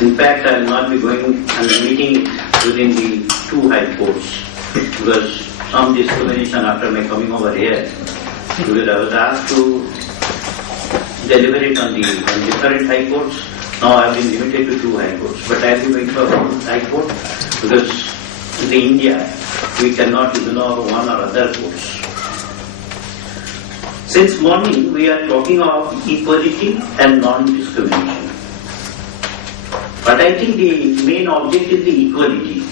In fact, I will not be going and meeting within the two high courts because some discrimination after my coming over here, because I was asked to deliberate on different high courts. Now I have been limited to two high courts, but I will be going for one high court because in India we cannot ignore one or other courts. Since morning we are talking of equality and non-discrimination. But I think the main object is the equality.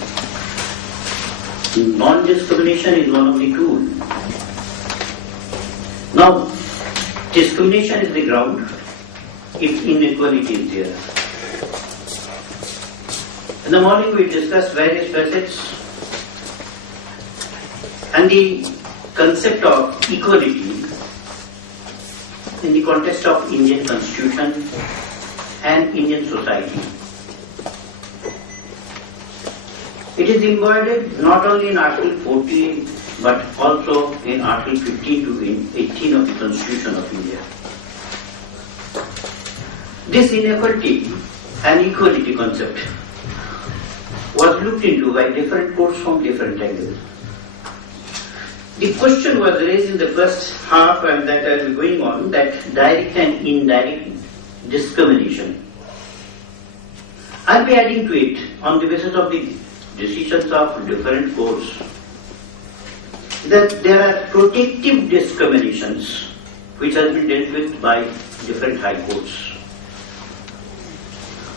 Non-discrimination is one of the tools. Now, discrimination is the ground if inequality is there. In the morning we discussed various facets and the concept of equality in the context of Indian Constitution and Indian society. It is embodied not only in Article 14 but also in Article 15 to 18 of the Constitution of India. This inequality and equality concept was looked into by different courts from different angles. The question was raised in the first half, and that I will be going on, that direct and indirect discrimination. I will be adding to it on the basis of the decisions of different courts that there are protective discriminations which has been dealt with by different high courts,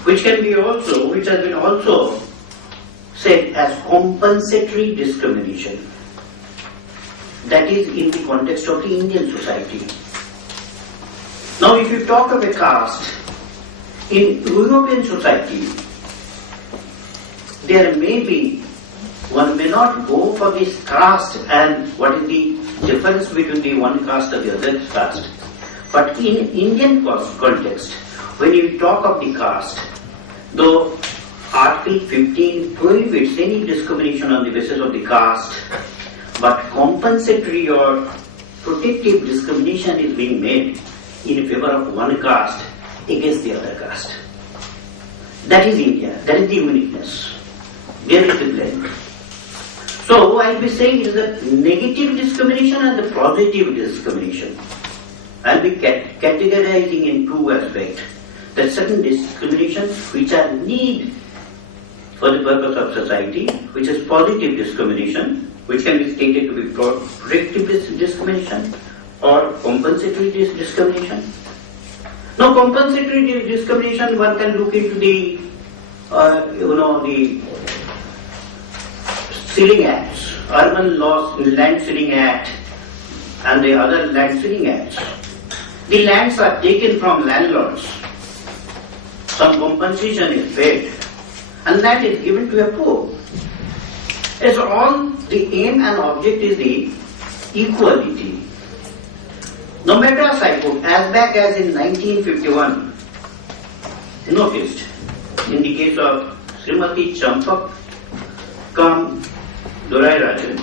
which has been also said as compensatory discrimination. That is in the context of the Indian society. Now if you talk of a caste, in European society, there may be, one may not go for this caste and what is the difference between the one caste and the other caste. But in Indian context, when you talk of the caste, though Article 15 prohibits any discrimination on the basis of the caste, but compensatory or protective discrimination is being made in favor of one caste against the other caste. That is India. That is the uniqueness. There is the blend. So I will be saying it is the negative discrimination and the positive discrimination. I will be categorizing in two aspects. That certain discriminations which are need for the purpose of society, which is positive discrimination, which can be stated to be protective discrimination or compensatory discrimination. Now, compensatory discrimination, one can look into the, the Ceiling Acts, Urban Laws, Land Ceiling Act, and the other Land Ceiling Acts. The lands are taken from landlords. Some compensation is paid, and that is given to a poor. As all the aim and object is the equality. No matter I put, as back as in 1951, noticed in the case of Srimati Champak Kam Durai Rajan,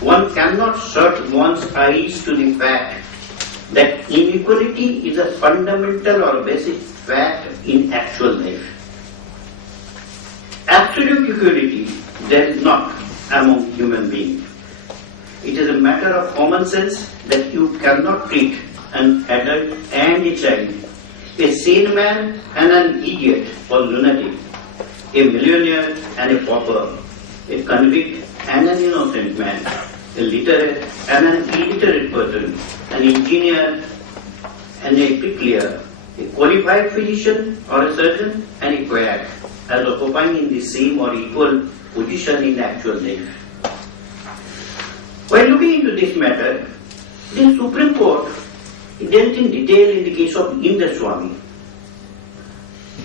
one cannot shut one's eyes to the fact that inequality is a fundamental or basic fact in actual life. Absolute equality there is not among human beings. It is a matter of common sense that you cannot treat an adult and a child, a sane man and an idiot or lunatic, a millionaire and a pauper, a convict and an innocent man, a literate and an illiterate person, an engineer and a bricklayer, a qualified physician or a surgeon and a quack, as occupying in the same or equal position in actual life. While looking into this matter, the Supreme Court dealt in detail in the case of Indra-Swamy.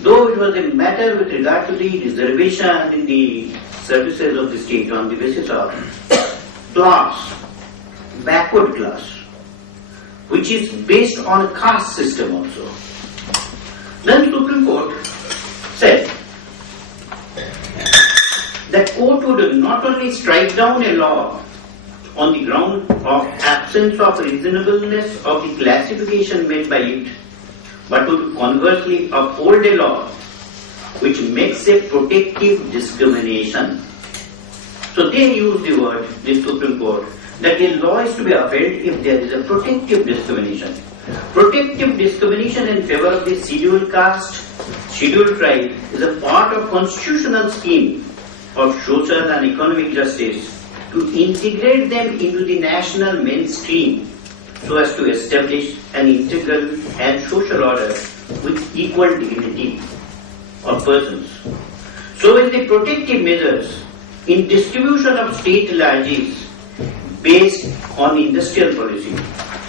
Though it was a matter with regard to the reservation in the services of the state on the basis of class, backward class, which is based on a caste system also. Then the Supreme Court said that court would not only strike down a law on the ground of absence of reasonableness of the classification made by it, but would conversely uphold a law which makes a protective discrimination. So they use the word, the Supreme Court, that a law is to be upheld if there is a protective discrimination. Protective discrimination in favor of the scheduled caste, scheduled tribe is a part of constitutional scheme of social and economic justice to integrate them into the national mainstream so as to establish an integral and social order with equal dignity of persons. So in the protective measures in distribution of state largesse based on industrial policy,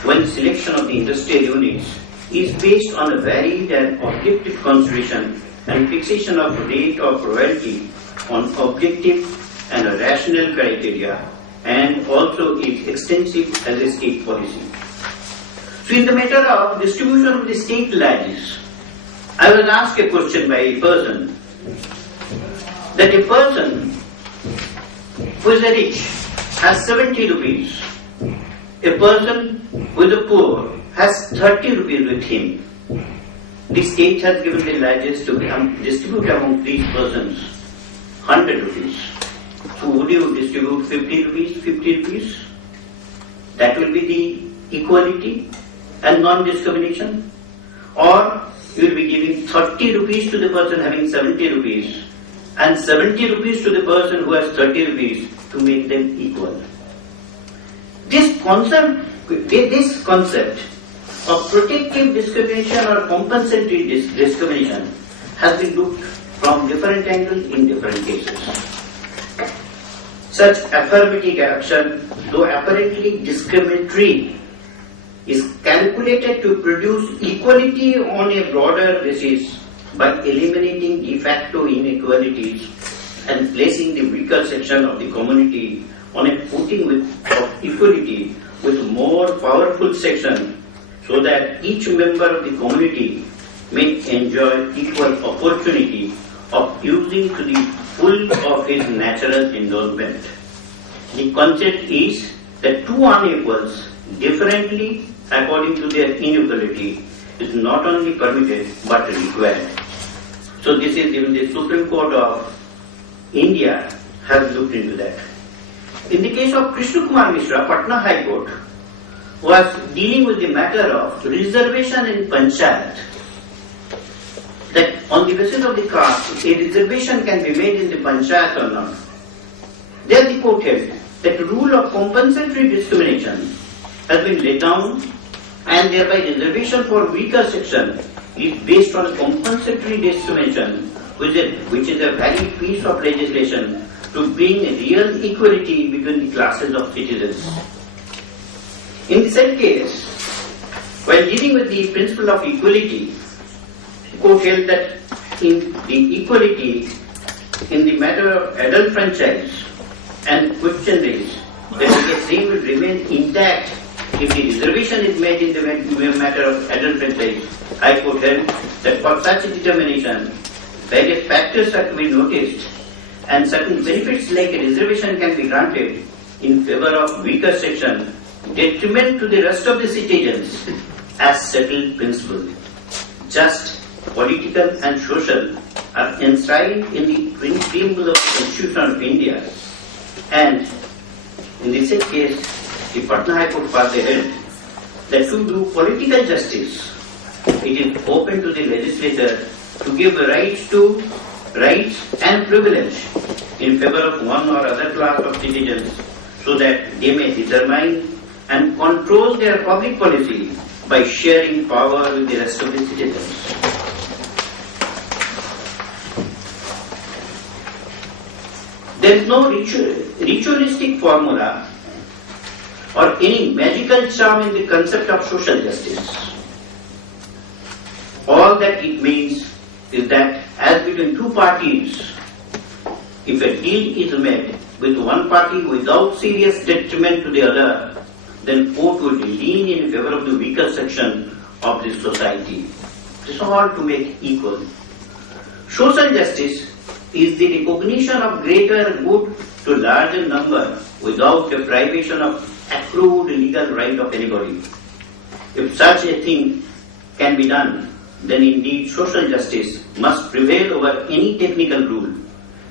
when selection of the industrial units is based on a varied and objective consideration and fixation of rate of royalty on objective and a rational criteria, and also is extensive as a state policy. So in the matter of distribution of the state largesse, I was asked a question by a person, that a person who is rich has 70 rupees, a person who is poor has 30 rupees with him. The state has given the largesse to distribute among these persons 100 rupees. So would you distribute 50 rupees, 50 rupees? That will be the equality and non-discrimination. Or you will be giving 30 rupees to the person having 70 rupees and 70 rupees to the person who has 30 rupees to make them equal. This concept of protective discrimination or compensatory discrimination has been looked from different angles in different cases. Such affirmative action, though apparently discriminatory, is calculated to produce equality on a broader basis by eliminating de facto inequalities and placing the weaker section of the community on a footing of equality with more powerful section, so that each member of the community may enjoy equal opportunity of using to the full of his natural endowment. The concept is that two unequals differently according to their inequality is not only permitted but required. So this is even the Supreme Court of India has looked into that. In the case of Krishna Kumar Mishra, Patna High Court was dealing with the matter of reservation in Panchayat, that on the basis of the caste, a reservation can be made in the Panchayat or not. There the court held that the rule of compensatory discrimination has been laid down, and thereby reservation for weaker section is based on compensatory discrimination, which is a valid piece of legislation to bring real equality between the classes of citizens. In the said case, while dealing with the principle of equality, the court held that in the equality in the matter of adult franchise and question raised, that the same will remain intact if the reservation is made in the matter of adult franchise. High Court held that for such a determination, various factors are to be noticed, and certain benefits like a reservation can be granted in favor of weaker section, detriment to the rest of the citizens as settled principle. Just, political and social are enshrined in the preamble of the Constitution of India, and in this case, the Patna High Court further held that to do political justice, it is open to the legislature to give rights and privilege in favor of one or other class of citizens, so that they may determine and control their public policy by sharing power with the rest of the citizens. There is no ritualistic formula or any magical charm in the concept of social justice. All that it means is that as between two parties, if a deal is made with one party without serious detriment to the other, then court would lean in favor of the weaker section of the society. This is all to make equal. Social justice is the recognition of greater good to larger number without deprivation of accrued legal right of anybody. If such a thing can be done, then indeed social justice must prevail over any technical rule.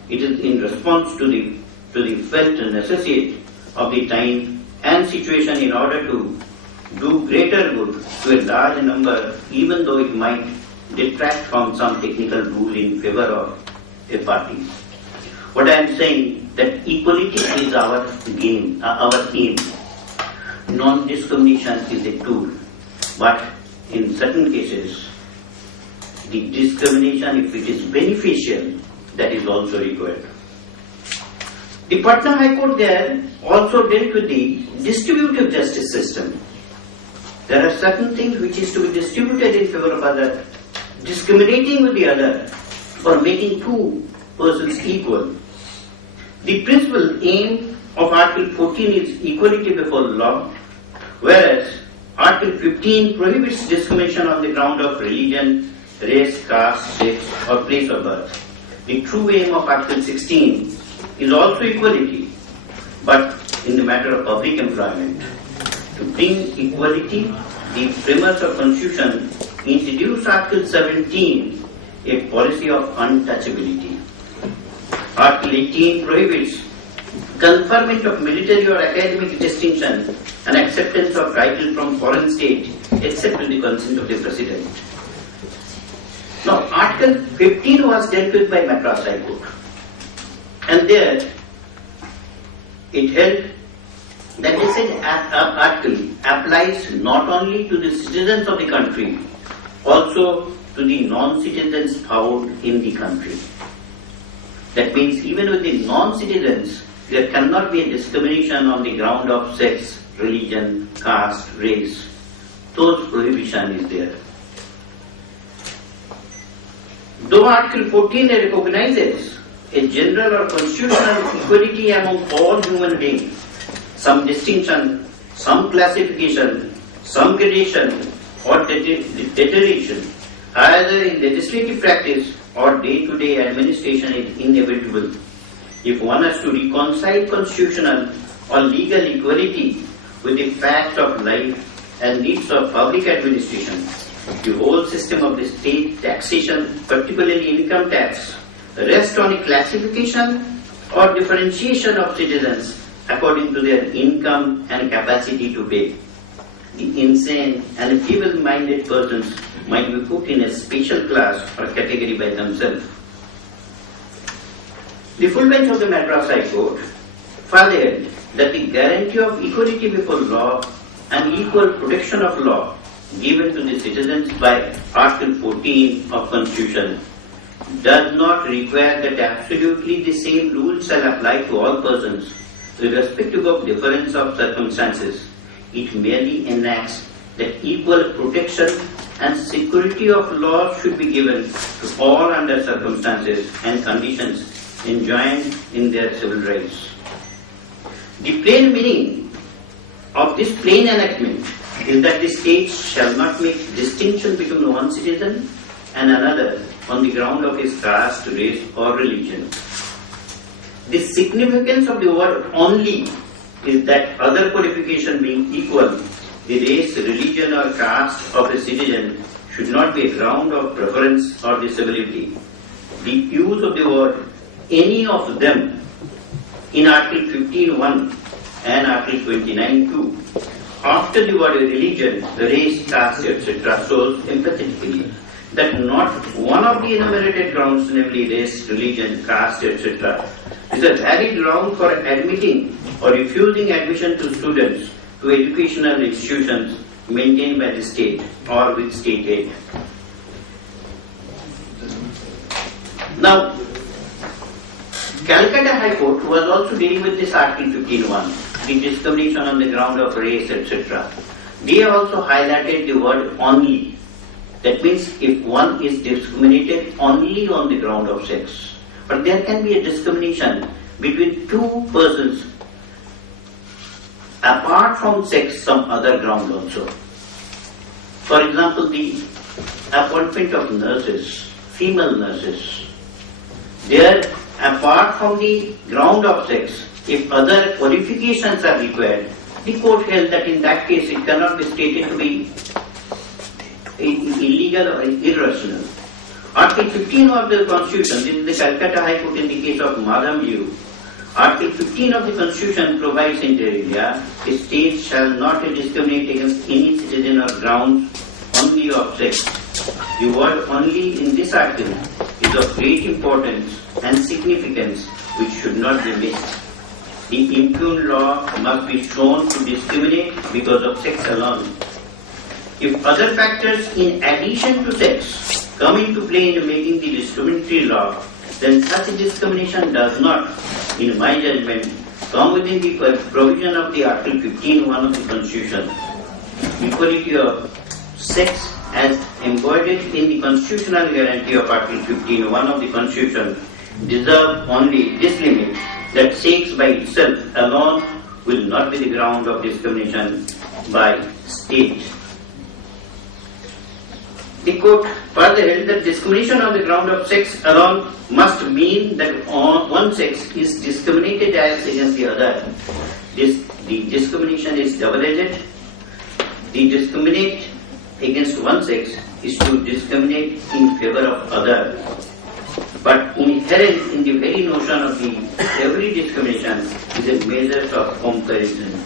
It is in response to the felt necessity of the time and situation in order to do greater good to a large number, even though it might detract from some technical rule in favor of a party. What I am saying, that equality is our aim. Non-discrimination is a tool, but in certain cases, the discrimination, if it is beneficial, that is also required. The Patna High Court there also dealt with the distributive justice system. There are certain things which is to be distributed in favor of other, discriminating with the other, or making two persons equal. The principal aim of Article 14 is equality before law, whereas Article 15 prohibits discrimination on the ground of religion, race, caste, sex, or place of birth. The true aim of Article 16 is also equality, but in the matter of public employment. To bring equality, the framers of Constitution introduced Article 17, a policy of untouchability. Article 18 prohibits conferment of military or academic distinction and acceptance of title from foreign state except with the consent of the President. Now, Article 15 was dealt with by Madras High Court, and there it held that this article applies not only to the citizens of the country, also to the non-citizens found in the country. That means even with the non-citizens, there cannot be a discrimination on the ground of sex, religion, caste, race. Those prohibition is there. Though Article 14 recognizes a general or constitutional equality among all human beings, some distinction, some classification, some gradation or deterioration, either in legislative practice or day-to-day administration is inevitable. If one has to reconcile constitutional or legal equality with the facts of life and needs of public administration, the whole system of the state taxation, particularly income tax, rests on a classification or differentiation of citizens according to their income and capacity to pay. The insane and feeble-minded persons might be put in a special class or category by themselves. The full bench of the Madras High Court further held that the guarantee of equality before law and equal protection of law given to the citizens by Article 14 of Constitution does not require that absolutely the same rules shall apply to all persons, irrespective of difference of circumstances. It merely enacts that equal protection and security of law should be given to all under circumstances and conditions enjoined in their civil rights. The plain meaning of this plain enactment is that the state shall not make distinction between one citizen and another on the ground of his caste, race or religion. The significance of the word only is that other qualification being equal, the race, religion or caste of a citizen should not be a ground of preference or disability. The use of the word any of them in Article 15.1 and Article 29.2 after the word religion, race, caste, etc. shows emphatically that not one of the enumerated grounds, namely race, religion, caste, etc., is a valid ground for admitting or refusing admission to students to educational institutions maintained by the state or with state aid. Now, Calcutta High Court was also dealing with this Article 15.1, the discrimination on the ground of race, etc. They also highlighted the word only. That means if one is discriminated only on the ground of sex. But there can be a discrimination between two persons apart from sex, some other ground also. For example, the appointment of nurses, female nurses. There, apart from the ground of sex, if other qualifications are required, the court held that in that case it cannot be stated to be illegal or irrational. Article 15 of the Constitution, this is the Calcutta High Court in the case of Madam Liu. Article 15 of the Constitution provides inter alia, the state shall not discriminate against any citizen on grounds only of sex. The word only in this article is of great importance and significance which should not be missed. The impugned law must be shown to discriminate because of sex alone. If other factors in addition to sex come into play in making the discriminatory law, then such discrimination does not, in my judgment, come within the provision of the Article 15(1) of the Constitution. Equality of sex as embodied in the constitutional guarantee of Article 15(1) of the Constitution deserve only this limit, that sex by itself alone will not be the ground of discrimination by state. The court further held that discrimination on the ground of sex alone must mean that one sex is discriminated as against the other. The discrimination is double-edged. The discriminate against one sex is to discriminate in favor of other. But inherent in the very notion of every discrimination is a measure of comparison.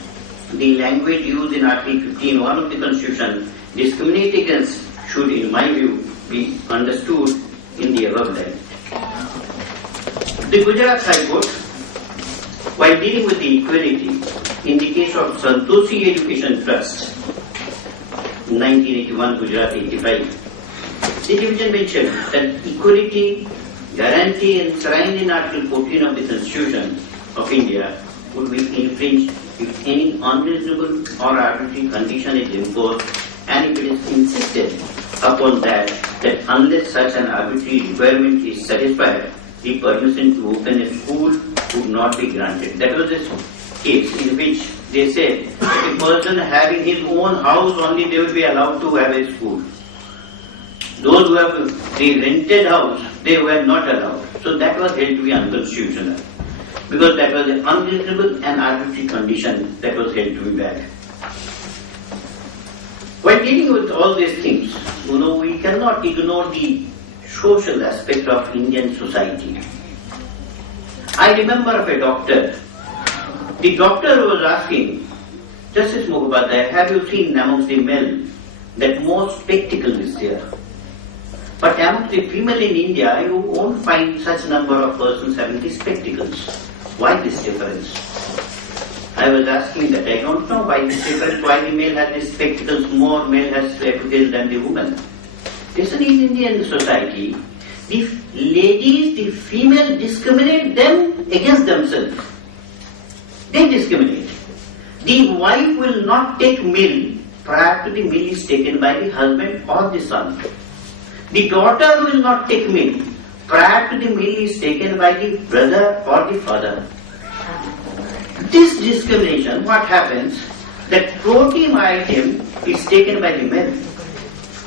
The language used in Article 15(1) of the Constitution, discriminate against, should, in my view, be understood in the above line. The Gujarat High Court, while dealing with the equality in the case of Santoshi Education Trust, 1981, Gujarat 85, the division mentioned that equality, guarantee enshrined in Article 14 of the Constitution of India would be infringed if any unreasonable or arbitrary condition is imposed, and if it is insisted upon that unless such an arbitrary requirement is satisfied, the permission to open a school would not be granted. That was a case in which they said that a person having his own house only they will be allowed to have a school. Those who have the rented house, they were not allowed. So that was held to be unconstitutional, because that was an unreasonable and arbitrary condition that was held to be bad. While dealing with all these things, we cannot ignore the social aspect of Indian society. I remember of a doctor. The doctor was asking, Justice Mukhopadhyay, have you seen amongst the male that more spectacle is there? But amongst the female in India, you won't find such number of persons having the spectacles. Why this difference? I was asking that. I don't know why this difference, why the male has the spectacles, more male has spectacles than the woman. Listen, in Indian society, the ladies, the female discriminate them against themselves. They discriminate. The wife will not take milk prior to the milk is taken by the husband or the son. The daughter will not take milk prior to the milk is taken by the brother or the father. This discrimination, what happens, that protein item is taken by the men,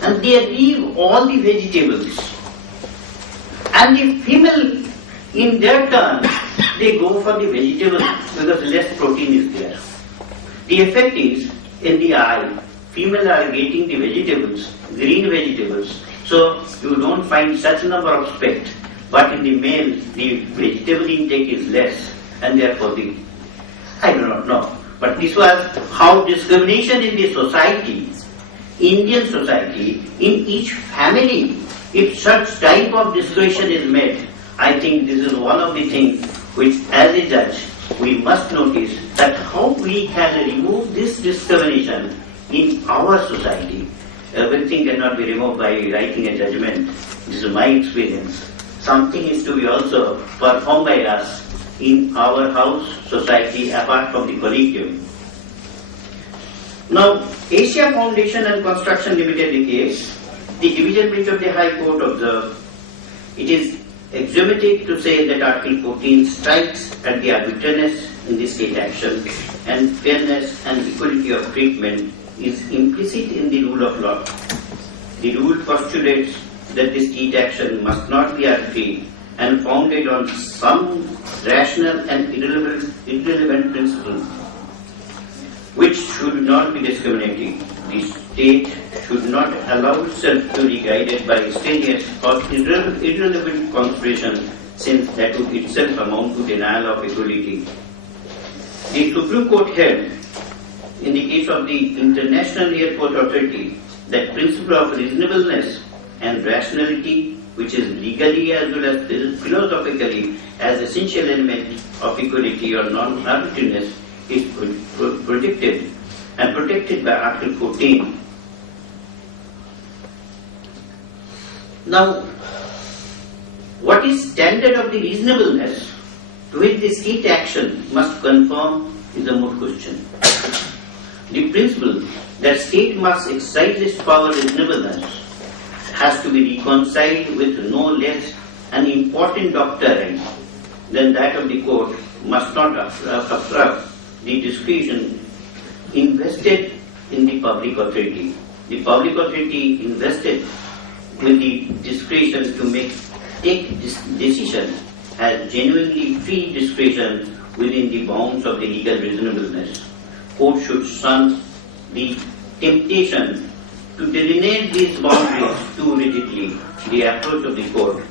and they leave all the vegetables. And the female, in their turn, they go for the vegetables because less protein is there. The effect is, in the eye, female are getting the vegetables, green vegetables, so you don't find such number of specks. But in the male, the vegetable intake is less, and therefore I do not know. But this was how discrimination in the society, Indian society, in each family, if such type of discrimination is made, I think this is one of the things which, as a judge, we must notice that how we can remove this discrimination in our society. Everything cannot be removed by writing a judgment. This is my experience. Something is to be also performed by us in our house, society, apart from the colloquium. Now, Asia Foundation and Construction Limited case, the division bench of the High Court observed, it is axiomatic to say that Article 14 strikes at the arbitrariness in the state action, and fairness and equality of treatment is implicit in the rule of law. The rule postulates that the state action must not be arbitrary and founded on some rational and irrelevant principle, which should not be discriminating. The state should not allow itself to be guided by extraneous or irrelevant consideration, since that would itself amount to denial of equality. The Supreme Court held, in the case of the International Airport Authority, that principle of reasonableness and rationality, which is legally as well as philosophically as essential element of equality or non-arbitrariness, is protected by Article 14. Now, what is standard of the reasonableness to which the state action must conform is a moot question. The principle that state must exercise its power reasonableness has to be reconciled with no less an important doctrine than that of the court must not obstruct the discretion invested in the public authority. The public authority invested with the discretion to take this decision has genuinely free discretion within the bounds of the legal reasonableness. Court should shun the temptation to delineate these boundaries too rigidly. The approach of the court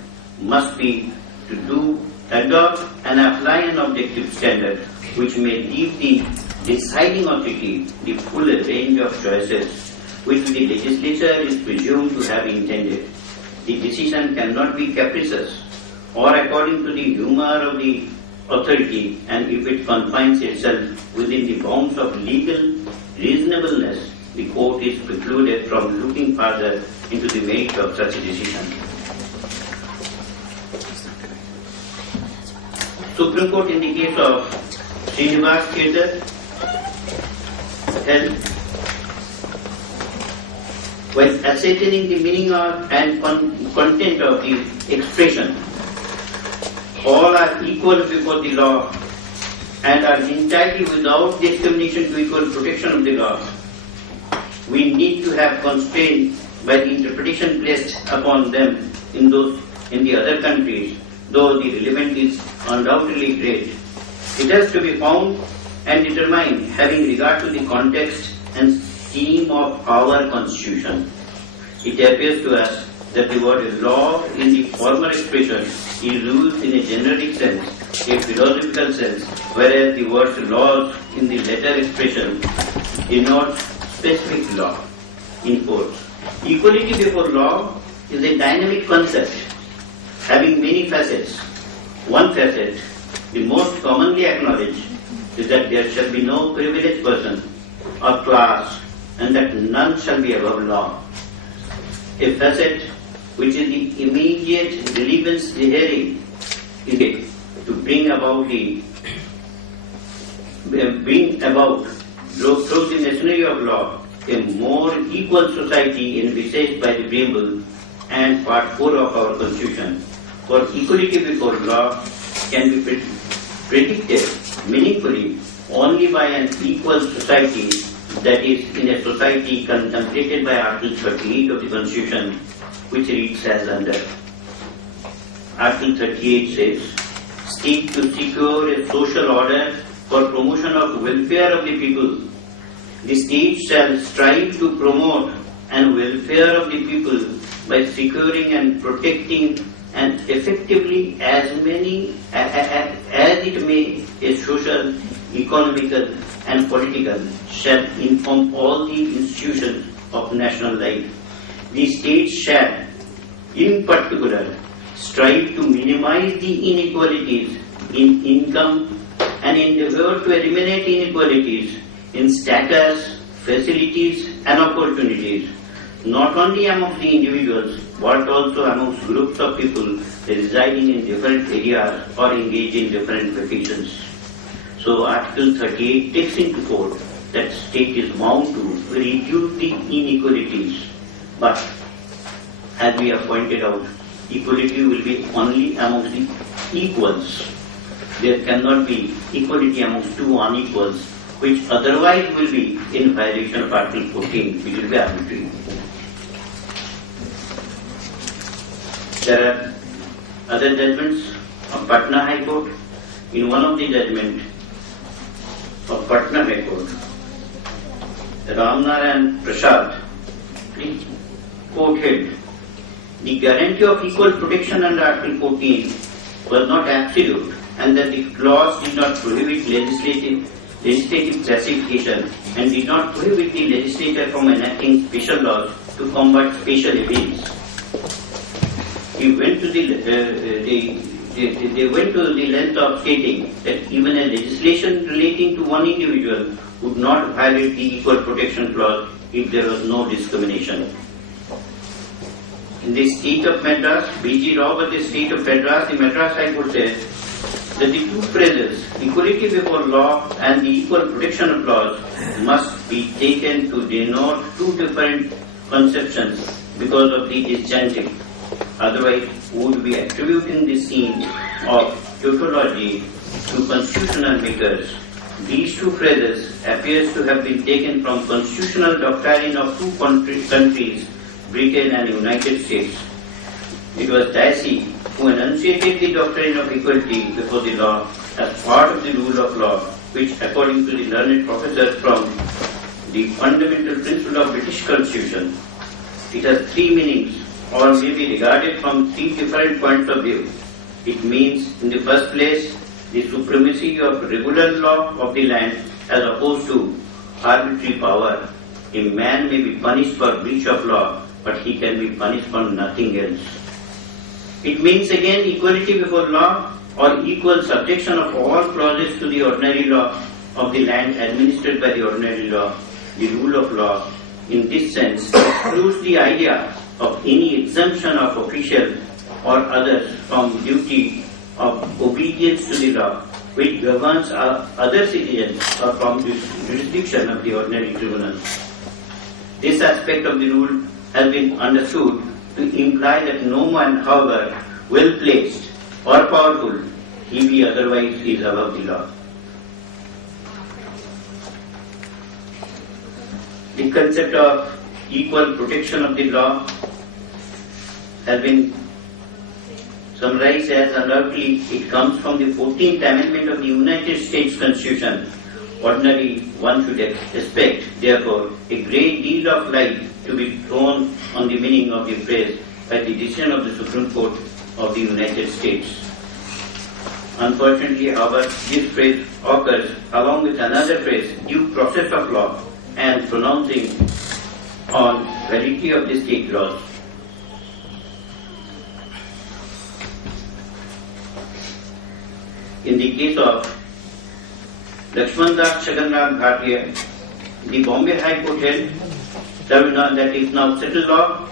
must be to adopt and apply an objective standard which may leave the deciding authority the full range of choices which the legislature is presumed to have intended. The decision cannot be capricious or according to the humor of the authority, and if it confines itself within the bounds of legal reasonableness, the court is precluded from looking further into the merit of such a decision. Supreme Court in the case of Srinivas Theatre held, while ascertaining the meaning and content of the expression, all are equal before the law and are entitled without discrimination to equal protection of the law. We need to have constraint by the interpretation placed upon them in the other countries, though the relevance is undoubtedly great. It has to be found and determined having regard to the context and scheme of our constitution. It appears to us that the word law in the former expression is used in a generic sense, a philosophical sense, whereas the word laws in the latter expression denotes specific law in force. Equality before law is a dynamic concept having many facets. One facet, the most commonly acknowledged, is that there shall be no privileged person or class and that none shall be above law. A facet which is the immediate relevance theory is it to bring about through the machinery of law a more equal society envisaged by the preamble and part 4 of our constitution. For equality before law can be predicted meaningfully only by an equal society, that is, in a society contemplated by Article 38 of the Constitution, which reads as under. Article 38 says, "State to secure a social order for promotion of welfare of the people. The state shall strive to promote and welfare of the people by securing and protecting and effectively as many as it may a social, economical and political shall inform all the institutions of national life. The state shall, in particular, strive to minimize the inequalities in income and endeavor to eliminate inequalities in status, facilities and opportunities, not only among the individuals but also amongst groups of people residing in different areas or engaged in different vocations." So Article 38 takes into account that state is bound to reduce the inequalities, but as we have pointed out, equality will be only amongst the equals. There cannot be equality amongst two unequals, which otherwise will be in violation of Article 14, which will be arbitrary. There are other judgments of Patna High Court. In one of the judgments of Patna High Court, Ramnarayan Prasad the court held the guarantee of equal protection under Article 14 was not absolute, and that the clause did not prohibit legislative classification and did not prohibit the legislature from enacting special laws to combat special evils. He went to they went to the length of stating that even a legislation relating to one individual would not violate the Equal Protection Clause if there was no discrimination. In the state of Madras, B.G. Rao of the state of Madras, the Madras High Court says that the two phrases, equality before law and the equal protection clause, must be taken to denote two different conceptions because of the disjunctive. Otherwise, we would be attributing the scene of tautology to constitutional makers. These two phrases appears to have been taken from constitutional doctrine of two countries, Britain and United States. It was Dicey who enunciated the doctrine of equality before the law as part of the rule of law, which, according to the learned professor from the fundamental principle of British Constitution, it has three meanings, or may be regarded from three different points of view. It means, in the first place, the supremacy of regular law of the land as opposed to arbitrary power. A man may be punished for breach of law, but he can be punished for nothing else. It means again equality before law or equal subjection of all clauses to the ordinary law of the land administered by the ordinary law. The rule of law, in this sense, excludes the idea of any exemption of official or others from duty of obedience to the law, which governs other citizens or from the jurisdiction of the ordinary tribunal. This aspect of the rule has been understood to imply that no one, however well placed or powerful he be otherwise, is above the law. The concept of equal protection of the law has been summarized as undoubtedly it comes from the 14th Amendment of the United States Constitution. Ordinarily, one should expect, therefore, a great deal of light to be thrown on the meaning of the phrase by the decision of the Supreme Court of the United States. Unfortunately, however, this phrase occurs along with another phrase, due process of law, and pronouncing on validity of the state laws. In the case of Lakshman Das Chagannath Bhartiya, the Bombay High Court held that is now settled law,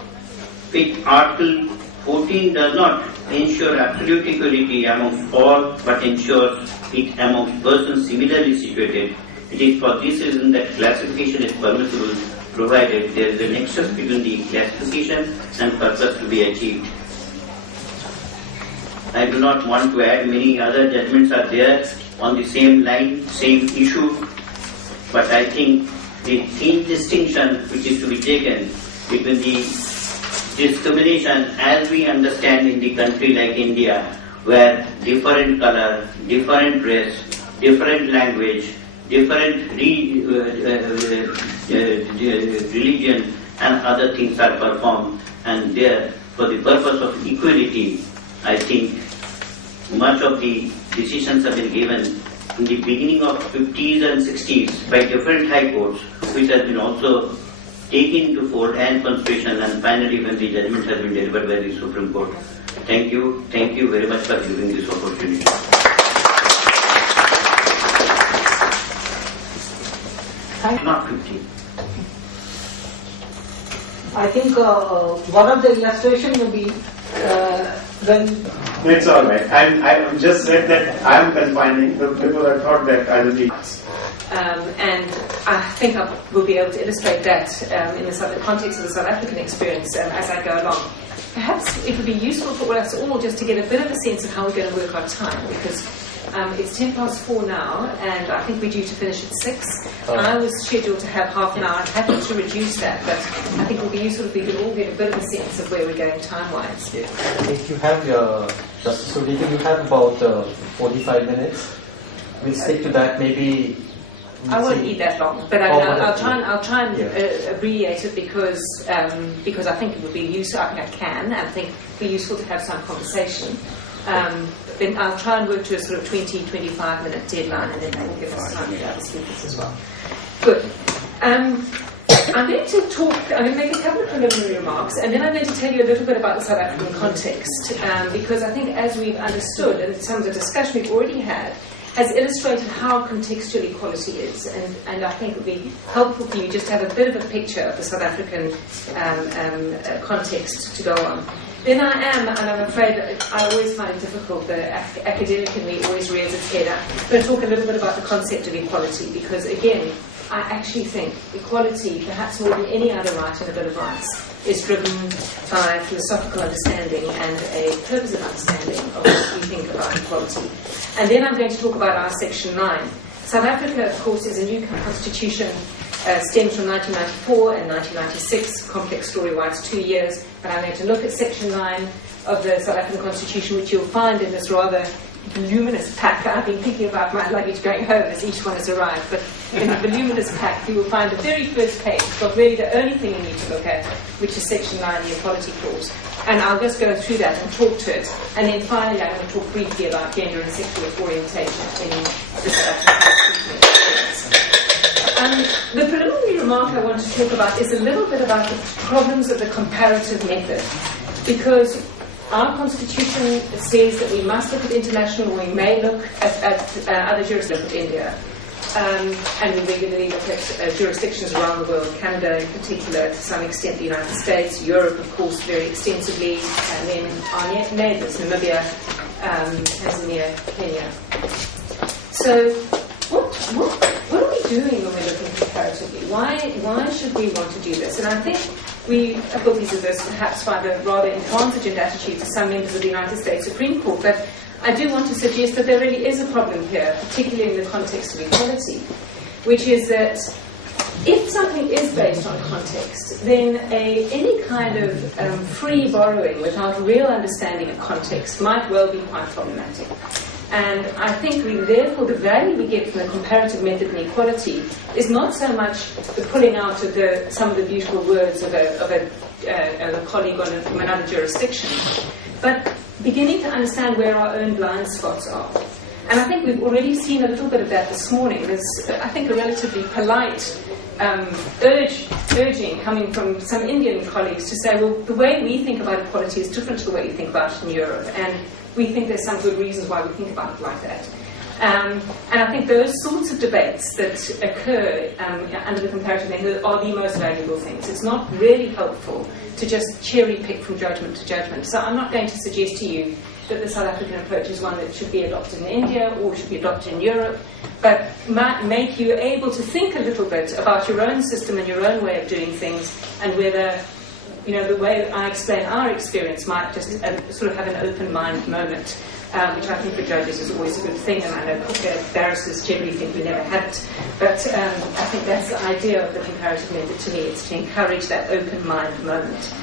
which Article 14 does not ensure absolute equality amongst all, but ensures it amongst persons similarly situated. It is for this reason that classification is permissible, provided there is a nexus between the classification and purpose to be achieved. I do not want to add many other judgments are there on the same line, same issue, but I think the thin distinction which is to be taken between the discrimination as we understand in the country like India, where different color, different race, different language, different religion and other things are performed, and there for the purpose of equality, I think much of the decisions have been given in the beginning of 50s and 60s by different high courts, which has been also taken to fold and consideration, and finally when the judgment has been delivered by the Supreme Court. Thank you very much for giving this opportunity. Not 50. I think one of the illustration will be when... It's all right. I just said that I am confining because I thought that I will be... And I think I will be able to illustrate that in the context of the South African experience as I go along. Perhaps it would be useful for us all just to get a bit of a sense of how we're going to work our time, because it's 4:10 now, and I think we're due to finish at 6. I was scheduled to have half an hour. I'm happy to reduce that, but I think it would be useful if we could all get a bit of a sense of where we're going time-wise. Yeah. If you have Socio-Legal, you have about 45 minutes. We'll stick to that. Maybe I won't need that long, but I'll try and abbreviate it because I think it would be useful. I think it would be useful to have some conversation. Then I'll try and work to a sort of 20-25 minute deadline, and then that will give us time to other speakers as well. Good. I'm going to make a couple of preliminary remarks, and then I'm going to tell you a little bit about the South African context, because I think as we've understood, and some of the discussion we've already had, has illustrated how contextual equality is, and I think it would be helpful for you just to have a bit of a picture of the South African context to go on. Then and I'm afraid I always find it difficult, the academic in me always rears its head up. I'm going to talk a little bit about the concept of equality, because again, I actually think equality, perhaps more than any other right in a Bill of Rights, is driven by philosophical understanding and a purposive understanding of what we think about equality. And then I'm going to talk about our Section 9. South Africa, of course, is a new constitution, stems from 1994 and 1996, complex story why it's 2 years, but I'm going to look at Section 9 of the South African Constitution, which you'll find in this rather voluminous pack. I've been thinking about my luggage going home as each one has arrived, but in the voluminous pack you will find the very first page, but really the only thing you need to look at, which is Section 9, the Equality Clause. And I'll just go through that and talk to it. And then finally I'm going to talk briefly about gender and sexual orientation in the South African Constitution. The preliminary remark I want to talk about is a little bit about the problems of the comparative method, because our Constitution says that we must look at international, we may look at other jurisdictions, look at India, and we regularly look at jurisdictions around the world, Canada in particular, to some extent the United States, Europe of course very extensively, and then our neighbours, Namibia, Tanzania, Kenya. So what are we doing when we're looking comparatively? Why should we want to do this? And I think we difficulties of this perhaps find a rather intransigent attitude to some members of the United States Supreme Court, but I do want to suggest that there really is a problem here, particularly in the context of equality, which is that if something is based on context, then any kind of free borrowing without real understanding of context might well be quite problematic. And I think therefore the value we get from the comparative method in equality is not so much the pulling out of some of the beautiful words of a colleague from another jurisdiction, but beginning to understand where our own blind spots are. And I think we've already seen a little bit of that this morning. There's, I think, a relatively polite urging coming from some Indian colleagues to say, well, the way we think about equality is different to the way you think about it in Europe, and we think there's some good reasons why we think about it like that. And I think those sorts of debates that occur under the comparative method are the most valuable things. It's not really helpful to just cherry pick from judgment to judgment. So I'm not going to suggest to you that the South African approach is one that should be adopted in India or should be adopted in Europe, but might make you able to think a little bit about your own system and your own way of doing things, and whether, you know, the way I explain our experience might just sort of have an open mind moment, which I think for judges is always a good thing, and I know barristers generally think we never have it, but I think that's the idea of the comparative method to me. It's to encourage that open mind moment.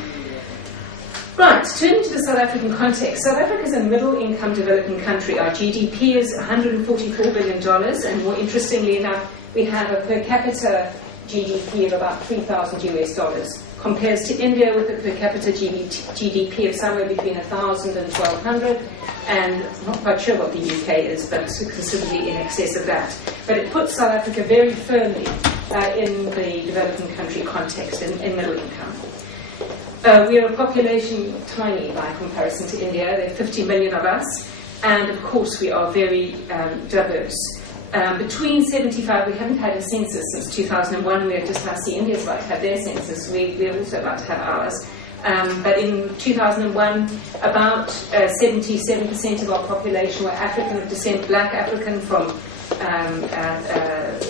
Right, turning to the South African context. South Africa is a middle-income developing country. Our GDP is $144 billion, and more interestingly enough, we have a per capita GDP of about $3,000 US, compares to India with a per capita GDP of somewhere between 1,000 and 1,200, and I'm not quite sure what the UK is, but considerably in excess of that. But it puts South Africa very firmly in the developing country context, in middle income. We are a population tiny by comparison to India. There are 50 million of us, and of course we are very diverse. Between 75, we haven't had a census since 2001. We're just now seeing India's about to have their census. We're also about to have ours. But in 2001, about 77% of our population were African of descent, black African from, as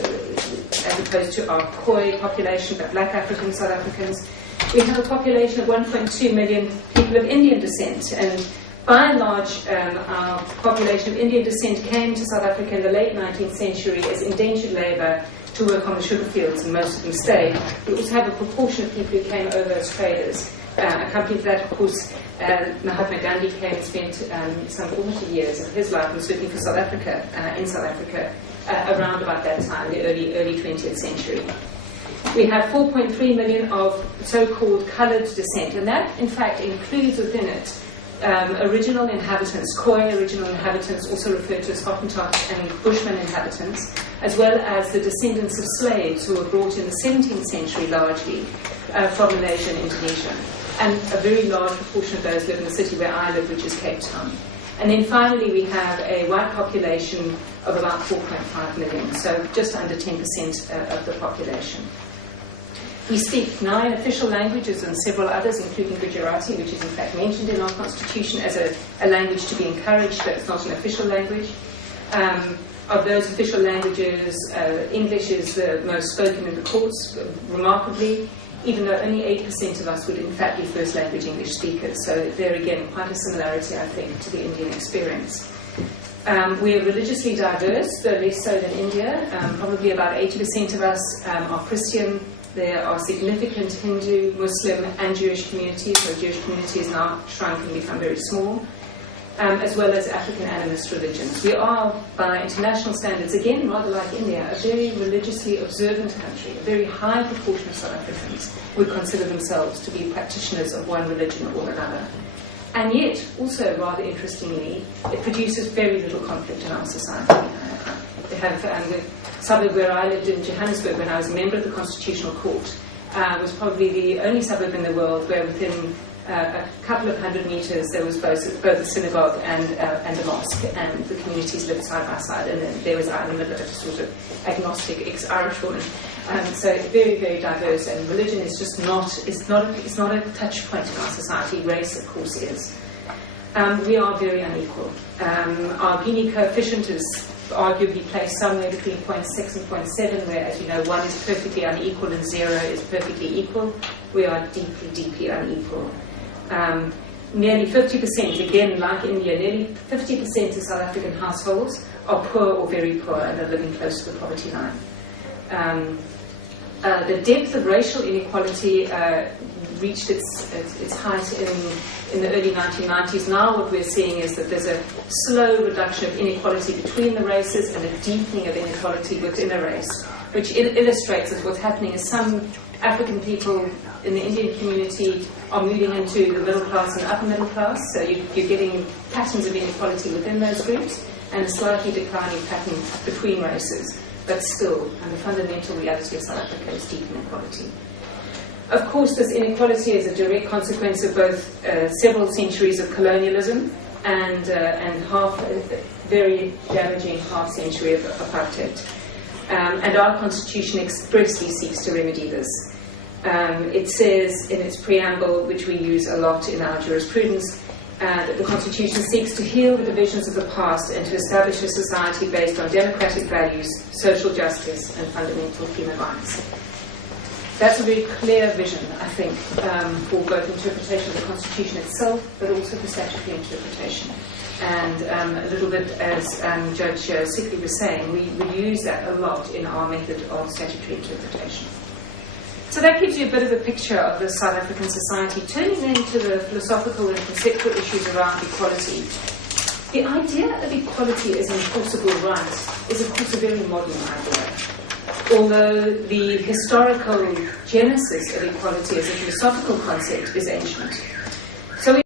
opposed to our Khoi population, but black African South Africans. We have a population of 1.2 million people of Indian descent, and by and large, our population of Indian descent came to South Africa in the late 19th century as indentured labour to work on the sugar fields, and most of them stayed. We also have a proportion of people who came over as traders. Accompanied that, of course, Mahatma Gandhi came and spent some 40 years of his life, and certainly for South Africa, in South Africa, around about that time, the early 20th century. We have 4.3 million of so-called coloured descent, and that, in fact, includes within it original inhabitants, Khoi original inhabitants, also referred to as Hottentots and Bushman inhabitants, as well as the descendants of slaves who were brought in the 17th century largely from Malaysia and Indonesia. And a very large proportion of those live in the city where I live, which is Cape Town. And then finally we have a white population of about 4.5 million, so just under 10% of the population. We speak 9 official languages and several others, including Gujarati, which is in fact mentioned in our constitution as a language to be encouraged, but it's not an official language. Of those official languages, English is the most spoken in the courts, remarkably, even though only 8% of us would in fact be first language English speakers. So there again, quite a similarity, I think, to the Indian experience. We are religiously diverse, though less so than India. Probably about 80% of us are Christian. There are significant Hindu, Muslim, and Jewish communities, so Jewish community has now shrunk and become very small, as well as African animist religions. We are, by international standards, again, rather like India, a very religiously observant country. A very high proportion of South Africans would consider themselves to be practitioners of one religion or another. And yet, also rather interestingly, it produces very little conflict in our society. They have the suburb where I lived in Johannesburg when I was a member of the Constitutional Court was probably the only suburb in the world where within a couple of 100 metres there was both a synagogue and a mosque, and the communities lived side by side, and then there was I in the middle of a sort of agnostic ex-Irish woman. So very, very diverse, and religion is just not a touch point in our society. Race, of course, is. We are very unequal. Our Gini coefficient is arguably placed somewhere between 0.6 and 0.7, where, as you know, 1 is perfectly unequal and 0 is perfectly equal. We are deeply, deeply unequal. Nearly 50%, again, like India, nearly 50% of South African households are poor or very poor and are living close to the poverty line. The depth of racial inequality reached its height in the early 1990s. Now what we're seeing is that there's a slow reduction of inequality between the races and a deepening of inequality within a race, which illustrates that what's happening is some African people in the Indian community are moving into the middle class and upper middle class, so you're getting patterns of inequality within those groups and a slightly declining pattern between races. But still, and the fundamental reality of South Africa is deep inequality. Of course, this inequality is a direct consequence of both several centuries of colonialism and very damaging half-century of apartheid. And our Constitution expressly seeks to remedy this. It says in its preamble, which we use a lot in our jurisprudence, that the Constitution seeks to heal the divisions of the past and to establish a society based on democratic values, social justice, and fundamental human rights. That's a very clear vision, I think, for both interpretation of the Constitution itself, but also for statutory interpretation. And a little bit, as Judge Sickley was saying, we use that a lot in our method of statutory interpretation. So that gives you a bit of a picture of the South African society. Turning then to the philosophical and conceptual issues around equality. The idea of equality as an enforceable right is, of course, a very modern idea. Although the historical genesis of equality as a philosophical concept is ancient.